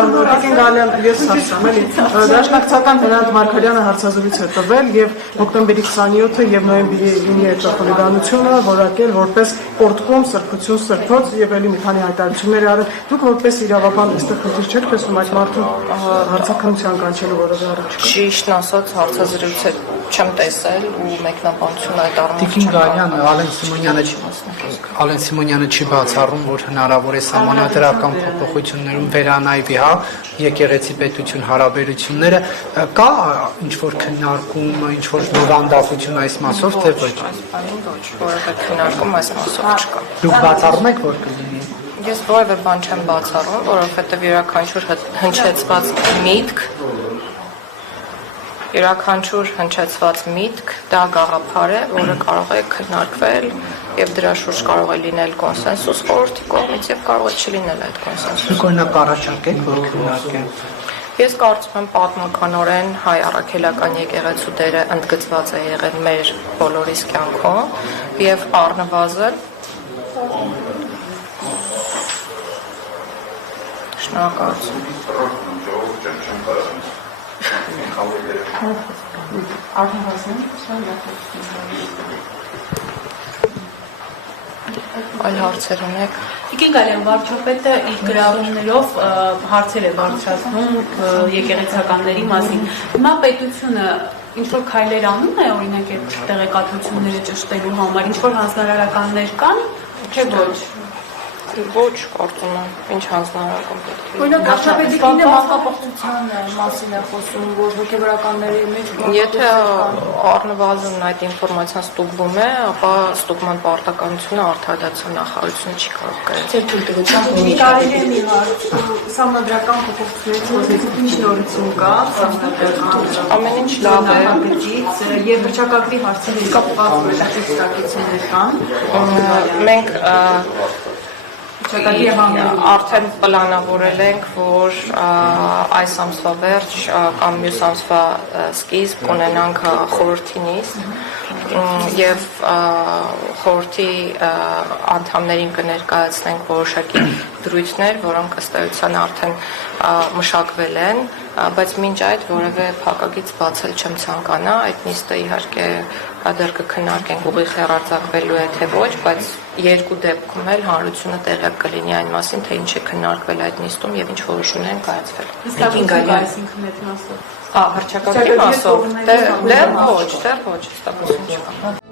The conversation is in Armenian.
Տիկին Գալյան, ես ասեմ, էլի, դաշնակցական Հրանտ Մարգարյանը հարցազրույց է տվել եւ հոկտեմբերի 27-ը եւ նոյեմբերի 9-ի հետախուլիգանությունը որակել որպես պորտկոմ, սրբություն, սրբոց եւ էլի մի քանի հայտարարություններ արել։ Դուք որպես իրավաբան այստեղ խնդիր չեք տեսնում այդ մարդու հարցաքննության կանչելու որևէ առիթ չկա։ Ճիշտն ասած հարցազրույցը չեմ տեսել ու մեկնաբանություն այդ առումով Տիկին Գալյան, Ալեն Սիմոնյանը չի բացառում, որ հնարավոր է սահմանադրական փոփոխություններում վերանայվի, հա, եկեղեցի պետություն հարաբերությունները, կա ինչ-որ քննարկում, ինչ-որ բովանդակություն այս մասով, թե ոչ։ Ոչ, որևէ քննարկում այս մասով չկա։ Դուք բացառում եք, որ կլինի։ Ես որևէ բան չեմ բացառում, որովհետև յուրաքանչյուր հնչեցված միտք դա գաղափար է, որը կարող է քննարկվել եւ դրա շուրջ կարող է լինել կոնսենսուս խորհրդի կողմից եւ կարող է չլինել այդ կոնսենսուսը։ Դուք օրինակ առաջարկեք, որ քննարկեն։ Ես կարծում եմ պատմականորեն հայ առաքելական եկեղեցու դերը ընդգծված է եղել մեր բոլորիս կյանքում եւ առնվազն շնորհակալություն։ Այլ հարցեր ունեք։ Տիկին Գալյան, վարչապետը իր գրառումներով հարցեր է բարձրացնում եկեղեցականների մասին։ Հիմա պետությունը ինչ-որ քայլեր անում է, օրինակ այդ տեղեկատվությունները ճշտելու համար, ինչ-որ հանձնարարականներ կան, թե ոչ։ Ոչ, կարծում եմ, ինչ հանձնարարական պետք է։ Օրինակ վարչապետի կինը մանկապարտության մասին է խոսում, որ հոգեվորականների մեջ Եթե առնվազն այդ ինֆորմացիան ստուգվում է, ապա ստուգման պարտականությունը արդարացիոն նախարարությունը չի կարող կայացնել։ Կարելի է մի հարց, սահմանադրական փոփոխություններից խոսեցիք, ինչ նորություն կա, սահմանադրական Ամեն ինչ լավ է։ եւ վարչակարգի հարցերի կապված վերջակցություններ կան։ Մենք արդեն պլանավորել ենք, որ այս ամսվա վերջ կամ մյուս ամսվա սկիզբ կունենանք խորհրդի նիստ եւ խորհրդի անդամներին կներկայացնենք որոշակի դրույթներ, որոնք ըստ էության արդեն մշակվել են, բայց մինչ այդ որևէ փակագից բացել չեմ ցանկանա, այդ նիստը իհարկե դեռ կքննարկենք ուղիղ հեռարձակվելու է թե ոչ, բայց երկու դեպքում էլ հանրությունը տեղյակ կլինի այն մասին, թե ինչ է քննարկվել այդ նիստում եւ ինչ որոշումներ են կայացվել։ Այսինքն այդ մասով։ Հռչակագրի մասով դեռ ոչ, հստակություն չկա։